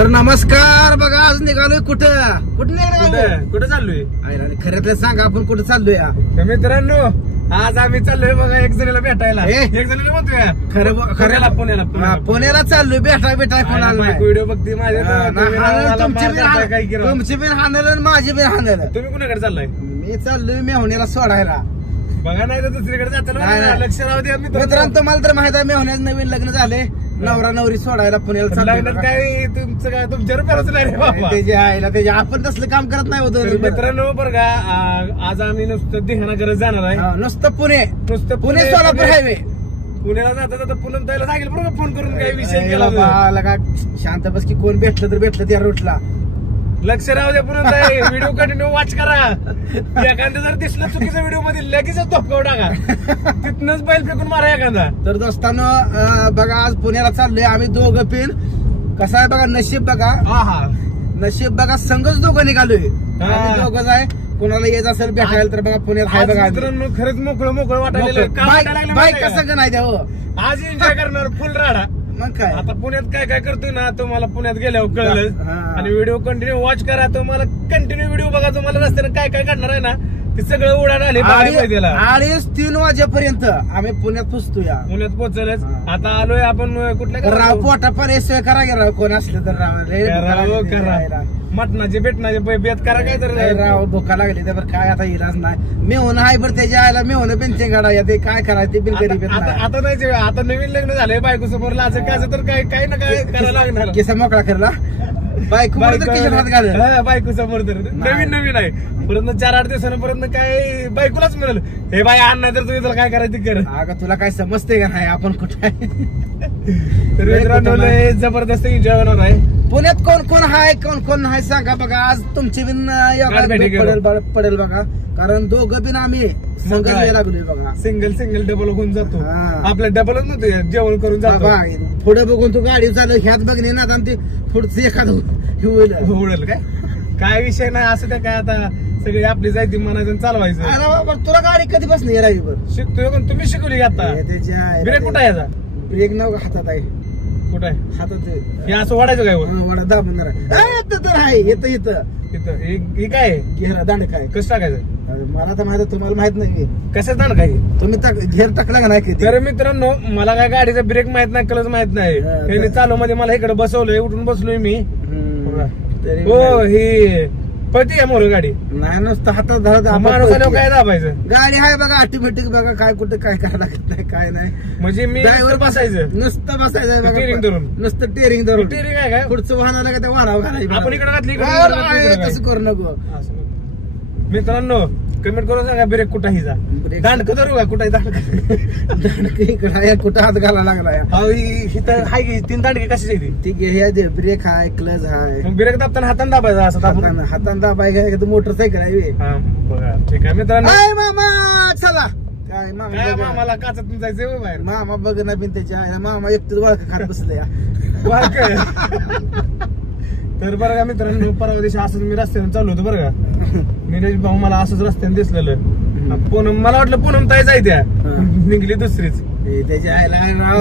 तर नमस्कार. बघा आज निघालोय कुठं चाललोय खरं सांगा आपण कुठं चाललोय. मित्रांनो आज आम्ही चाललोय बघा एक जणीला भेटायला. एक जणीला म्हणतोय खरं पुण्याला चाललोय भेटाय कोणाला. व्हिडिओ बघते माझ्या तुमची बिन हाणलं आणि माझी बिन हाणलं. तुम्ही कुणाकडे चाललाय? मी चाललोय मेहुण्याला सोडायला. बघा नाही तर दुसरीकडे जाताना लक्ष राहू द्या मित्रांनो. तुम्हाला तर माहित आहे मेहुण्याचं नवीन लग्न झाले. नवरा नवरी सोडायला पुण्याला चाललोय. काय तुमचं काय तुमच्यावर परत नाही रे बाबा. त्याच्या आईला त्याच्या आपण तसलं काम करत नाही होतं. मित्रांनो बरं का आज आम्ही नुसतं देहनागरज जाणार आहे. नुसतं पुणे पुणे सोलापूर हायवे. पुण्याला जाता पुन्हा त्याला सांगेल बरोबर फोन करून काही विषय केला. शांत बस की कोण भेटलं तर भेटलं त्या रूटला. लक्ष राहू द्या. पुन्हा व्हिडिओ कंटिन्यू वॉच करा. एखादा जर दिसलं चुकीचा व्हिडिओ मध्ये लगेचच धोपकाव टाका. तिथनच बैल फेकून मारा एखादा. तर दोस्तांनो बघा आज पुण्याला चाललोय आम्ही दोघं पिन. कसं आहे बघा नशीब बघा. नशीब बघा संघच दोघं निघालोय. दोघंच आहे. कोणाला येत असेल भेटायला तर बघा पुण्यात हाय बघा. मित्रांनो खरंच मोकळं वाटायला. बाईक कसं नाही द्यावं. आज एन्जॉय करणार फुल राडा. मग काय आता पुण्यात काय करतोय ना तुम्हाला पुण्यात गेल्यावर कळलं. आणि व्हिडिओ कंटिन्यू वॉच करा. तुम्हाला कंटिन्यू व्हिडिओ बघा. तुम्हाला रस्त्याने काय काय काढणार आहे ना ते सगळं उडाण आले. 3 वाजेपर्यंत आम्ही पुण्यात पोहोचतो. पुण्यात पोहोचलच. आता आलोय आपण कुठल्या राव पोटा पण सोय करा गे राव. कोण असलं तर करा मटणाचे भेटणाचे बेत करा काय तर राव. भुका लागली तर काय आता इलाज नाही. मेहून आहे बरं त्याच्या आयला मेहून पेन्शन काढा ते काय करायचं ते बिन गरीब. आता नाही आता नवीन लग्न झालंय बायको समोर लाज काय तर काय ना काय करायला लागणार. केसा मोकळा करला बायको हात घाल. बायको समोर तर नवीन आहे. परत 4-8 दिवसानं परत काय बायकोलाच म्हणाल हे बाई आण नाही तर तुम्ही त्याला काय करायचं कर. अगं तुला काय समजते का नाही आपण कुठं आहे. तर मित्रांनो जबरदस्त एन्जॉय होणार आहे. पुण्यात कोण कोण हाय कोण कोण नाही सांगा बघा. आज तुमची बिन पडेल बघा. कारण दोघं बिन आम्ही लागलोय बघा. सिंगल डबल होऊन जातो. आपल्या डबलच नव्हतं जेवण करून जातो. पुढे बघून तू गाडी चालू ह्यात बघणे ना ते पुढचं एखादं उडेल काय विषय नाही. असं त्या काय आता सगळी आपली जायती म्हणायचं चालवायचं. तुला गाडी कधी बसली ड्रायव्हर शिकतोय पण तुम्ही शिकवली आता. ब्रेक कुठं आहे याचा? ब्रेक नाव हातात आहे. कुठं आहे हातात? हे असं ओढायचं काय वडा दाबून तर आहे येतं हे काय घेरा दांड काय कसं टाकायचं मला तर माहित तुम्हाला माहित नाही. कसं दांड काय तुम्ही घेर टाकला का नाही. तर मित्रांनो मला काय गाडीचा ब्रेक माहित नाही कलच माहित नाही. चालू मध्ये मला इकडे बसवलंय उठून बसलोय मी. हो ही पळती आहे मोर गाडी नाही नुसतं हातात धरत माणूस आल्यावर काय दाबायचं. गाडी आहे बघा ऑटोमॅटिक बघा. काय कुठं काय करायला लागत नाही काय नाही. म्हणजे मी ड्रायव्हर बसायचं नुसतं बसायचं बघा. टेरिंग धरून नुसतं टेरिंग धरून. टेरिंग आहे काय पुढचं वाहन आलं का त्या वाहनावर घालायचं. आपण इकडे घातली तसं करू नको. मित्रांनो कमेंट करून सांगा ब्रेक कुठं हिचा दांडक धरू का कुठं दांडक इकडे कुठं हात घालायला लागला. 3 दांडके कशाची ती ब्रेक हाय क्लच हाय. ब्रेक दाबताना हाताने दाबायचा असं हाताने दाबायचं. मोटरसायकल आहे. ठीक आहे मित्रांनो. मामा चला काय मामाला काचातून जायचं बाहेर. मामा बघ ना बिन त्याच्या मामा एकटंच वळख खात बसले. तर बरं का मित्रांनो परवा दिवशी असंच मी रस्त्याने चालू होतो बरं का. निलेश भाऊ मला असंच रस्त्याने दिसलेलं. पूनम मला वाटलं पूनम ताई जायत्या निघली दुसरीच. त्याच्या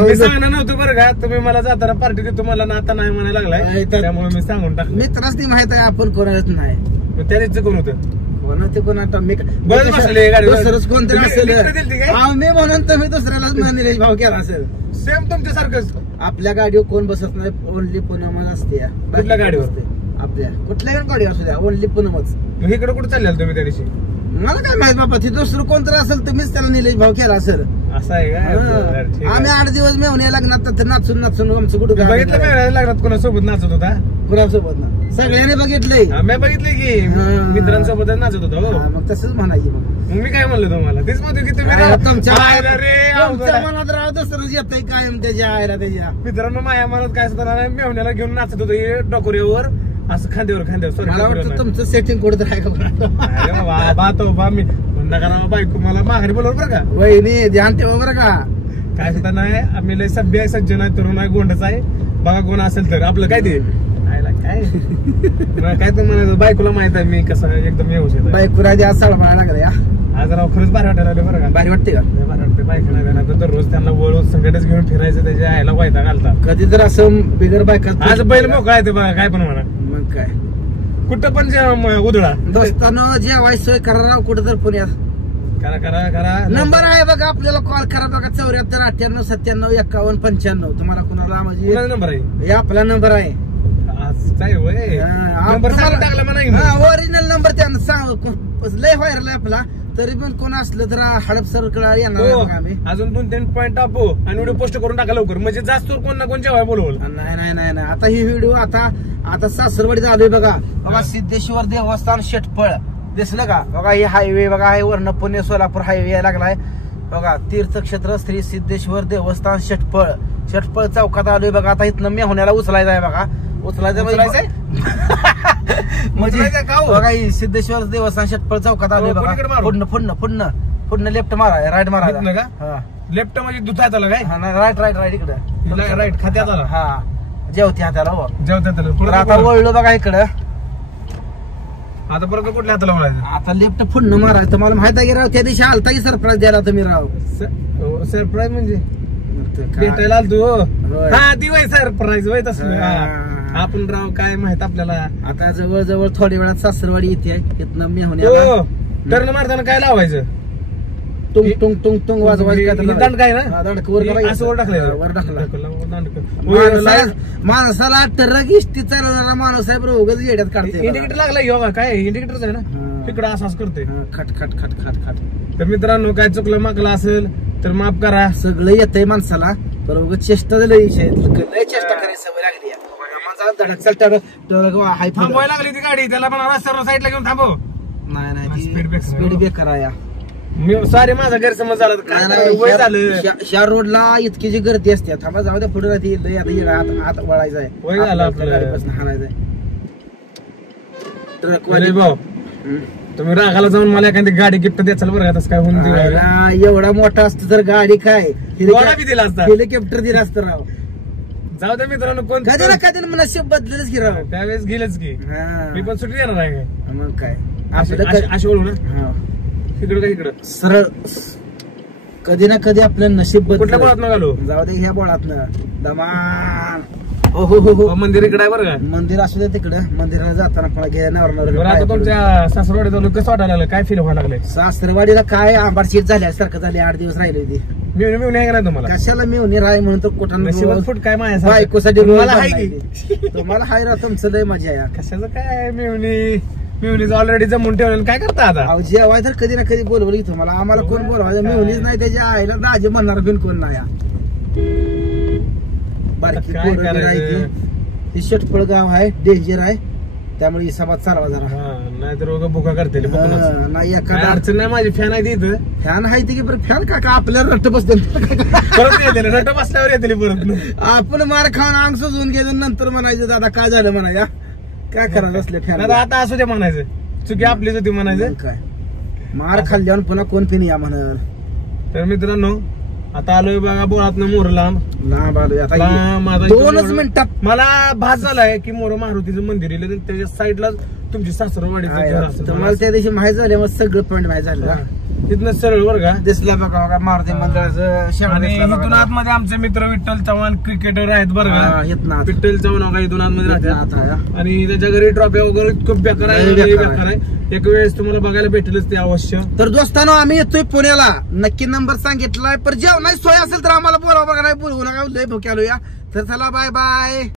मी सांगणार नव्हतं बरं का. तुम्ही मला जाताना पार्टी देतो मला ना आता नाही म्हणायला लागलाय त्यामुळे मी सांगून टाकलं. मित्राच नाही माहित आहे आपण कोणालाच नाही. त्या दिवशी कोण होतं कोणाचं कोण आता मी दुसरंच कोणतरी असेल मी म्हणून तर मी दुसऱ्यालाच निलेश भाऊ केला असेल. सेम तुमच्यासारखंच. आपल्या गाडीवर कोण बसत नाही. ओनली पूनमच असते. कुठल्या गाडीवर? आपल्या कुठल्याही गाडीवर असू द्या ओनली पूनमच. इकडे कुठे चालले तुम्ही त्या दिवशी? मला काय माहित बाबा. ती दुसरं कोणतरी असेल तुम्हीच त्याला निलेश भाऊ केला असेल. असं आहे का? आम्ही 8 दिवस मेवण्या लग्नात नाचून आमचं कुठं बघितलं मेवण्या लग्नात कोणासोबत नाचत होता? कुणासोबत ना सगळ्यांनी बघितलंय. मी बघितलंय की मित्रांसोबत नाचत होता. मग तसंच म्हणायची. मग मी काय म्हणलं तुम्हाला तेच म्हणतो की तुम्ही तुमच्या मनात राव दुसरंच येतंय कायम त्याच्या आयला त्याच्या. मित्रांनो माझ्या मनात काय असतं मेवण्याला घेऊन नाचत होतं डोकोऱ्यावर असं खांद्यावर. मला वाटतं तुमचं सेटिंग कुठं आहे का बाबा मी म्हणणं करा बायको मला माघारी बोलव बरं का. वहिनी ध्यान ठेवा बरं का. काय सुद्धा नाही आम्ही लय सभ्य आहे सज्जन आहे तरुण आहे गोंडच आहे. बघा कोण असेल तर आपलं काय ते काय काय तर म्हणायचं बायकोला माहित आहे मी कसं एकदम व्यवस्थित. बायको राजी आज साडा लागला. आज राव खरंच भारी वाटायला लागले बरं का. भारी वाटते का? भारी वाटते बायका नाही दररोज त्यांना वळ संकटच घेऊन फिरायचं त्याच्या आईला वायता घालता. कधी तर असं बिगर बायका आज बैल मोकळा आहे ते बघा काय पण म्हणा. मग काय कुठं पण उधळा दोस्तांनो जेवाय सोय करा राव कुठं तर पुण्यात. करा करा करा. नंबर आहे बघा आपल्याला कॉल करा बघा 74 98 97 51 95. तुम्हाला कुणाला म्हणजे नंबर आहे हे आपला नंबर आहे. नंबर टाकला म्हणा ओरिजिनल नंबर त्यांना सांग लय व्हायरल आहे आपला. तरी पण कोण असलं तर हडप सर्कल येणार आम्ही. अजून 2-3 पॉईंट टाकू आणि व्हिडिओ पोस्ट करून टाका लवकर म्हणजे जास्त कोण ना कोण जेव्हा बोलवल. नाही आता ही व्हिडिओ आता सासरवाडीत आलोय बघा. बघा सिद्धेश्वर देवस्थान शेटफळ दिसलं का? बघा हे हायवे बघा आहे वर्ण पुणे सोलापूर हायवे यायला लागलाय बघा. तीर्थक्षेत्र श्री सिद्धेश्वर देवस्थान शेटफळ चौकात आलोय बघा. आता इथनं मेहुण्याला उचलायचं आहे बघा. उचलायचं म्हणजे बघा ही सिद्धेश्वर देवस्थान शेटफळ चौकात आलोय बघा. पुढनं लेफ्ट मारा राईट मारा लेफ्ट म्हणजे दुधात आला काय? राईट इकडं राईट खात्यात आला. हा जेवते हाताला जेवत्यात आता वळलो बघा इकडं. आता परत कुठल्या हाताला वळायचं? आता लेफ्ट पुढनं मारायचं. तुम्हाला माहित आहे की राव त्या दिवशी आलता की सरप्राईज द्यायला तुम्ही राव. सरप्राईज म्हणजे भेटायला आलतो. हा ती वय सरप्राईज वय तसं आपण राव काय माहित आपल्याला. आता जवळ थोड्या वेळात सासरवाडी येते इथनं मेहुण्याला. टर्न मारताना काय लावायचं? टुंग टुंग टुंग टुंग वाजवायचं. दांड काय ना असं वर टाकलं वर टाकलं. माणसाला ट्रक इष्टी चालवणारा माणूस आहे बरोबर उगाच येड्यात काढते. इंडिकेटर लागला योगा काय इंडिकेटर आहे ना तिकडं असं करते खट खट खट खट खट. तर मित्रांनो काय चुकलं माकलं असेल तर माफ करा. सगळं येतंय माणसाला बरोबर. चेष्टा लय चेष्टा करायची सवय लागली. थांबवायला लागली ती गाडी त्याला पण सर्व साईडला घेऊन थांबव. नाही स्पीड बेकार आहे. सॉरी माझा गैरसमज झाला. वय झालं ह्या रोडला इतकी जी गर्दी असते. थांबा जाऊ द्या पुढे राहते आता वळायचं आहे. वय झालं गाडीपासून हाणायचंय ट्रक वाले. भाऊ तुम्ही रागाला जाऊन मला एखादी गाडी गिफ्ट द्याल बरं का? तसं काय होऊन एवढा मोठा असतं तर गाडी काय दिला असता हेलिकॉप्टर दिला असतं राव. जाऊ दे मित्रांनो कोण कधी ना कधी नशीब बदलेलच की राव. त्यावेळेस गेलच की मी पण सुट्टी येणार आहे. मग काय अशी बोलू ना इकडं काय इकडं सरळ कधी ना कधी आपलं नशीब कुठल्या बोळात न घालू? जाऊ दे ह्या बोळातनं दमान. हो मंदिर इकडे आहे बरं का? मंदिर असू दे तिकडं. मंदिराला जाताना पण आता तुमच्या सासरवाडीत जाऊन कसं वाटायला लागलं? काय फील व्हायला लागलंय? सासरवाडीला काय आंबाड शीट झाल्यासारखं झाले. 8 दिवस राहिले होती. मिळून आहे का नाही तुम्हाला? कशाला मिळून राय म्हणून तर कुठं फुट काय माझ्या बायकोसाठी मला हाय की तुम्हाला हाय राव तुमचं लय मजा या. कशाचं काय मिळून ऑलरेडी जमून ठेवलं काय करता आता? जेवाय तर कधी ना कधी बोलवलं की तुम्हाला. आम्हाला कोण बोलवायचं? मिळूनच नाही त्याच्या आईला दाजी म्हणणार बिन कोण नाही. बारकी हे शेटफळ गाव आहे डेंजर आहे त्यामुळे हिसाबात चालवा जरा. नाहीतर भुका करते नाही एखादा अडचण नाही. माझी फॅन आहे तिथं. फॅन आहे ती की फॅन का आपल्याला रट्ट बसते परत येते रट्ट बसल्यावर येते परत. आपण मार खाऊन अंग सुजून गेलो नंतर म्हणायचं दादा काय झालं म्हणायचं. काय करायचं असले फॅन आता असू दे म्हणायचं. चुकी आपलीच होती म्हणायचं. काय मार खाल्ल्यावर पुन्हा कोण पिणी या म्हणाल. तर मित्रांनो आता आलोय बघा बोळातनं मोर लांब आलोय आता 2च मिनिटात. मला भास झालाय की मोर मारुतीचं मंदिर आहे त्याच्या साईडला तुमची सासरवाडीचं घर असतं. तुम्हाला त्या दिवशी माहित झाले मग सगळं पॉईंट माहित झालं. तिथनं सरळ बरं का दिसलं बघा मारुती मंदिराचं. इथून आतमध्ये आमचे मित्र विठ्ठल चव्हाण क्रिकेटर आहेत बरं का? विठ्ठल चव्हाण बघा इथून आतमध्ये राहतात आणि त्याच्या घरी ट्रॉफी वगैरे खूप बेकार आहे. एक वेळेस तुम्हाला बघायला भेटेलच ते अवश्य. तर दोस्तांनो आम्ही येतोय पुण्याला. नक्की नंबर सांगितलाय पण जेवणाची सोय असेल तर आम्हाला बोलावं बघा. नाही बोलवू नका लय भुक्यालो या. तर चला बाय बाय.